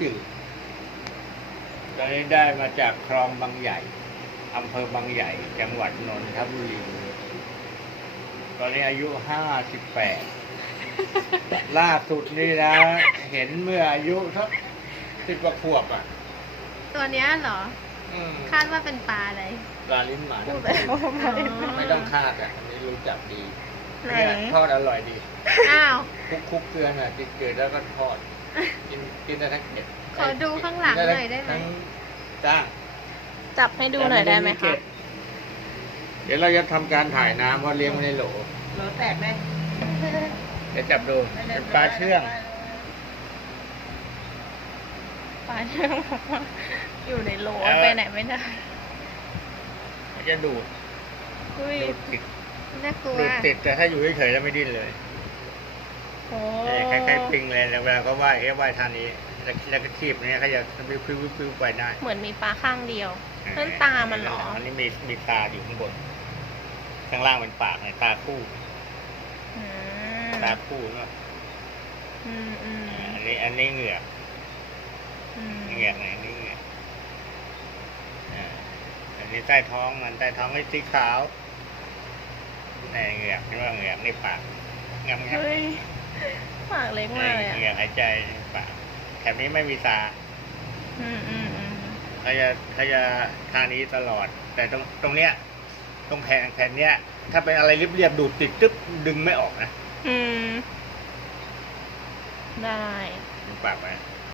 จืดตอนนี้ได้มาจากคลองบางใหญ่อำเภอบางใหญ่ จังหวัดนนทบุรี ตอนนี้อายุห้าสิบแปด ล่าสุดนี่นะ เห็นเมื่ออายุสักสิบกว่าขวบอะ ตัวเนี้ยเหรอ อืมคาดว่าเป็นปลาอะไรปลาลิ้นหมาพูดน้ำไปจืดว่าไม่ไม่ต้องคาดอะอันนี้รู้จักดี ไหน เนี่ยทอดอร่อยดีอ้าว คลุกคลุกเกลือน่ะติดเกลือแล้วก็ทอด กินกินได้ทั้งเก็ดขอดูข้างหลังหน่อยได้ไหม ทั้งจ้างจับให้ดูหน่อยได้ไหมแต่คะเก็เดี๋ยวเราจะทำการถ่ายน้ำเพราะเลี้ยงไว้ในโหลโหลแตกไหมเดี๋ยวจับดูเป็นปลาเชื่อง ปลาเชื่องบอกว่าอยู่ในโหลไปไหนไม่ได้มันจะดูดอุ้ยดูดติด น่ากลัวดูดติดแต่ถ้าอยู่เฉยๆแล้วไม่ดิ้นเลยโอ้เออคล้ายๆปิงเลยนะเวลาเขาว่ายเขาว่ายทางนี้แล้วแล้วก็คีบเนี้ยเขาจะพิ้วพิ้วพิ้วไปได้เหมือนมีปลาข้างเดียวนั่นตามันเหรอ อันนี้มีมีตาอยู่ข้างบน ข้างล่างเป็นปากเนี่ยตาคู่อืมตาคู่เนาะอืมอืมอันนี้อันนี้เหงือกอืมเหงือกไหนนี่เหงือกอ่าอันนี้ใต้ท้องมันใต้ท้องไอ้สีขาว ในเหงือกนี่ว่าเหงือกนี่ปากงำงับเฮ้ยปากเล็กมากเลยเหงืออะกหายใจปากแถบนี้ไม่มีตาอืมอืมอืมเขาจะเขาจะทางนี้ตลอด แต่ตรงตรงเนี้ย ตรงแผ่นแผ่นเนี้ย ถ้าเป็นอะไรเรียบๆดูดติดตึ๊บดึงไม่ออกนะ อืม ได้ดูปากไป